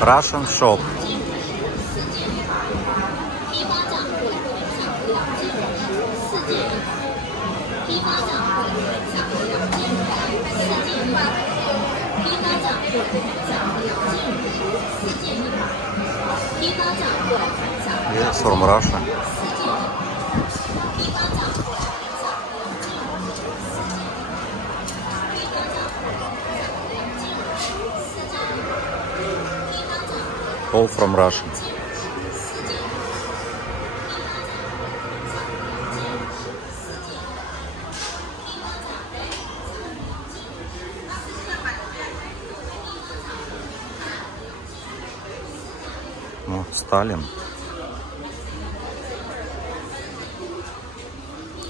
Russian shop. Yes, from Russia. All from Russia. Ну, Сталин.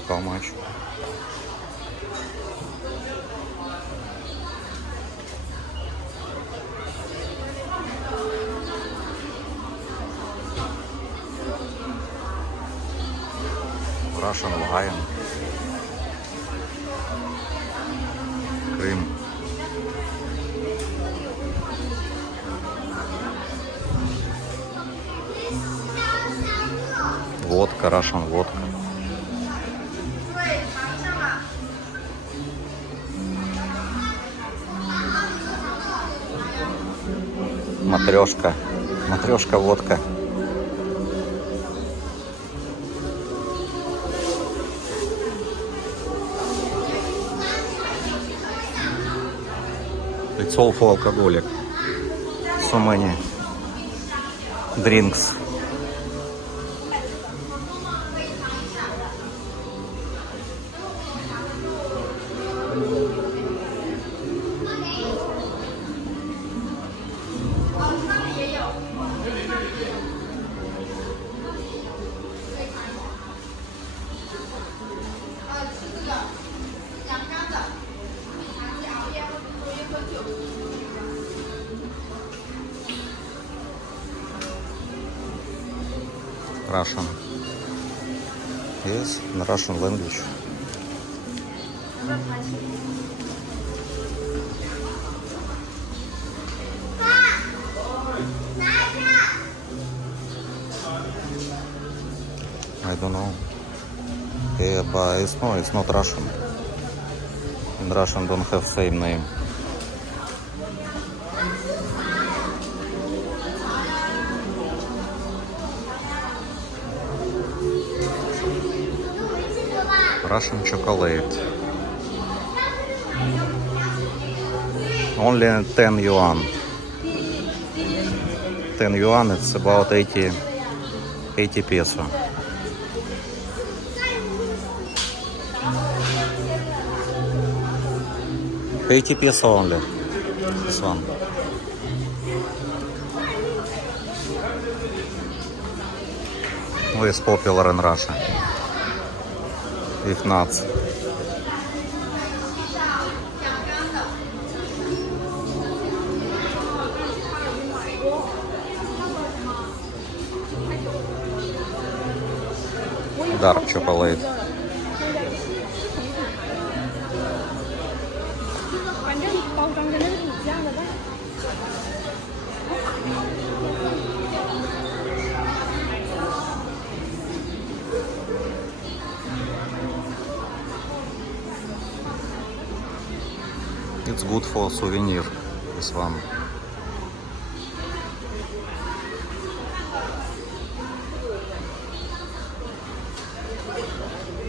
How much? Russian lion. Крым. Водка, Russian водка. Матрешка. Матрешка водка. It's all for alcoholic. So many drinks. Russian. Yes, in Russian language. I don't know. Yeah, but it's not Russian. In Russian don't have same name. Russian chocolate. Only 10 yuan. 10 yuan, it's about 80 peso. $80 only. This one. It's popular in Russia. If not. Dark chocolate. It's good for souvenir, this one.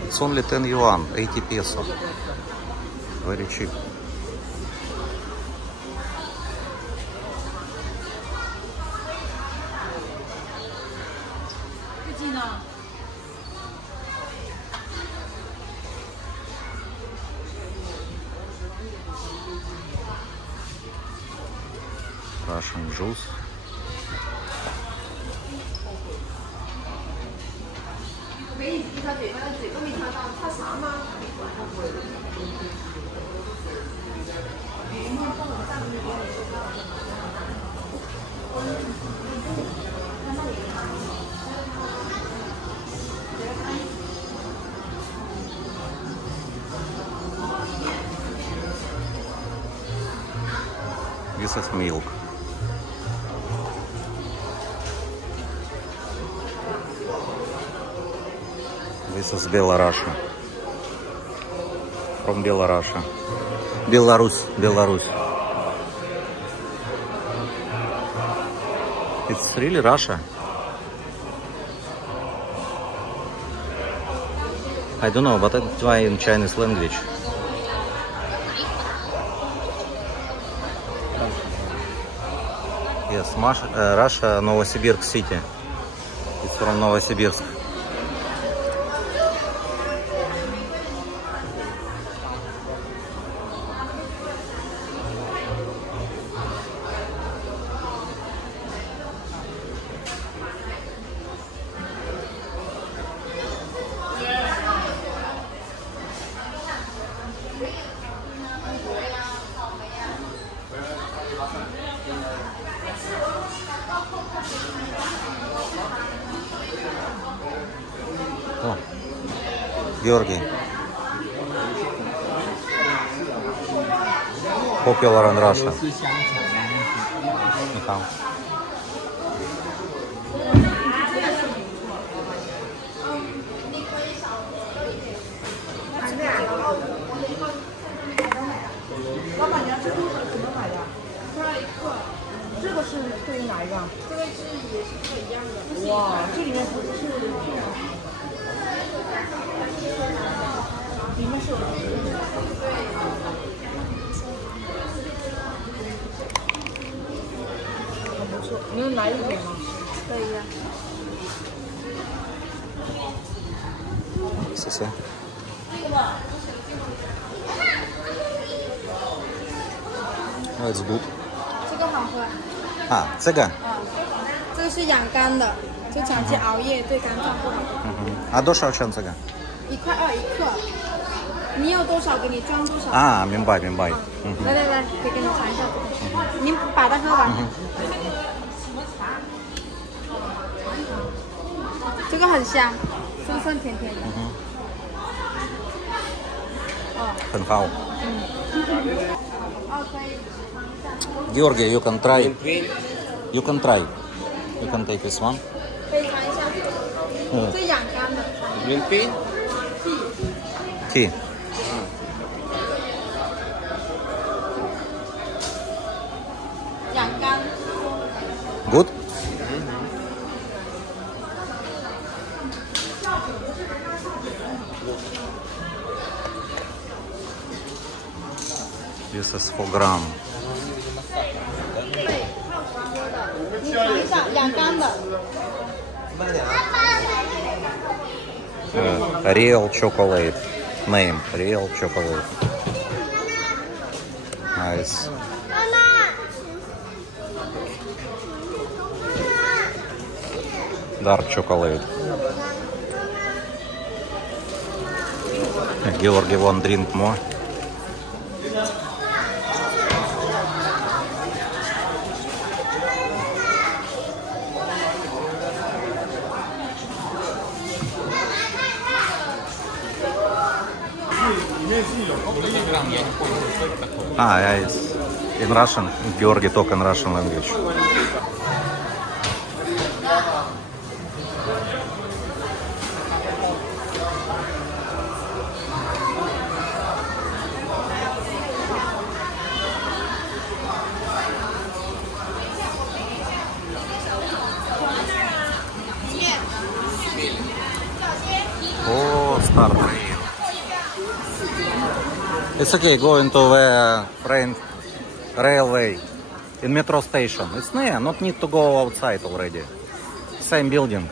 It's only 10 yuan, 80 peso. Very cheap. Russian juice. This is milk. This is Belarus. From Belarus. Belarus. It's really Russia. I don't know, but it's why in Chinese language. Yes, Russia, Novosibirsk city. It's from Novosibirsk. Oh, Georgi. Popular in Russia. Все. Oh, it's good. 这个好喝。啊，这个。这个是养肝的，就长期熬夜对肝脏不好。啊，多少钱这个？1.2块1克。你有多少给你装多少。啊，明白。来，可以给你尝一下。您把它喝完。这个很香，酸酸甜甜的。很好。可以。Georgi, you can try. You can take this one. 可以尝一下。这养肝的。Green bean? Tea. Good? This is 4 gram. 对，泡茶喝的。你尝一下，养肝的。Real chocolate. Name, real chocolate. Nice. Dark chocolate. Georgi won't drink more. Yes. In Russian, Georgi talk in Russian language. Oh, Star Train. It's okay, going to the train railway in metro station. It's near, not need to go outside already. Same building.